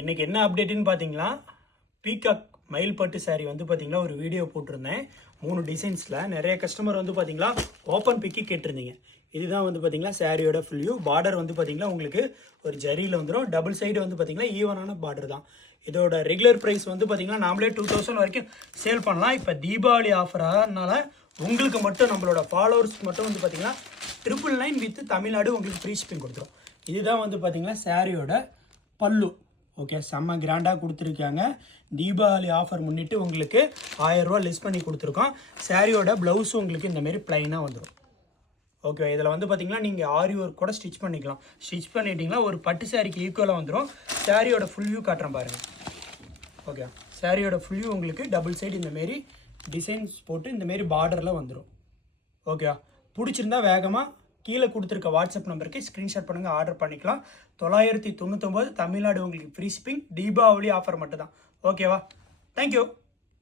இன்றைக்கி என்ன அப்டேட்டுன்னு பார்த்தீங்களா, பீகாக் மயில் பட்டு சாரீ வந்து பார்த்தீங்கன்னா ஒரு வீடியோ போட்டிருந்தேன் 3 டிசைன்ஸில். நிறைய கஸ்டமர் வந்து பார்த்தீங்களா ஓப்பன் பிக்கு கேட்டிருந்தீங்க. இதுதான் வந்து பார்த்தீங்களா சாரியோட ஃபுல் வியூ. பார்டர் வந்து பார்த்தீங்களா உங்களுக்கு ஒரு ஜரியில் வந்துடும். டபுள் சைடு வந்து பார்த்தீங்கன்னா ஈவனான பார்டர் தான். இதோட ரெகுலர் ப்ரைஸ் வந்து பார்த்தீங்கன்னா நாமளே 2000 வரைக்கும் சேல் பண்ணலாம். இப்போ தீபாவளி ஆஃபரானால உங்களுக்கு மட்டும் நம்மளோட ஃபாலோவர்ஸ்க்கு மட்டும் வந்து பார்த்தீங்கன்னா 999 வித் தமிழ்நாடு உங்களுக்கு ஃப்ரீ ஷிப்பிங் கொடுத்துரும். இதுதான் வந்து பார்த்தீங்கன்னா சாரியோட பல்லு. ஓகே, செம்ம கிராண்டாக கொடுத்துருக்காங்க. தீபாவளி ஆஃபர் முன்னிட்டு உங்களுக்கு 1000 ரூபா லெஸ் பண்ணி கொடுத்துருக்கோம். சாரியோட ப்ளவுஸும் உங்களுக்கு இந்தமாரி ப்ளைனாக வந்துடும். ஓகே, இதில் வந்து பார்த்தீங்கன்னா நீங்கள் ஆரி ஒர்க் கூட ஸ்டிச் பண்ணிக்கலாம். ஸ்டிச் பண்ணிட்டீங்கன்னா ஒரு பட்டு சாரிக்கு ஈக்குவலாக வந்துடும். சாரியோட ஃபுல் வியூ காட்டுறேன் பாருங்கள். ஓகே, சாரியோட ஃபுல் வியூ உங்களுக்கு டபுள் சைடு இந்தமாரி டிசைன்ஸ் போட்டு இந்தமாரி பார்டரில் வந்துடும். ஓகே, பிடிச்சிருந்தா வேகமாக கீழே கொடுத்துருக்க வாட்ஸ்அப் நம்பருக்கு ஸ்க்ரீன்ஷாட் பண்ணுங்கள், ஆர்டர் பண்ணிக்கலாம். 999 தமிழ்நாடு உங்களுக்கு ஃப்ரீ ஷிப்பிங். தீபாவளி ஆஃபர் மட்டும் தான். ஓகேவா? தேங்க்யூ.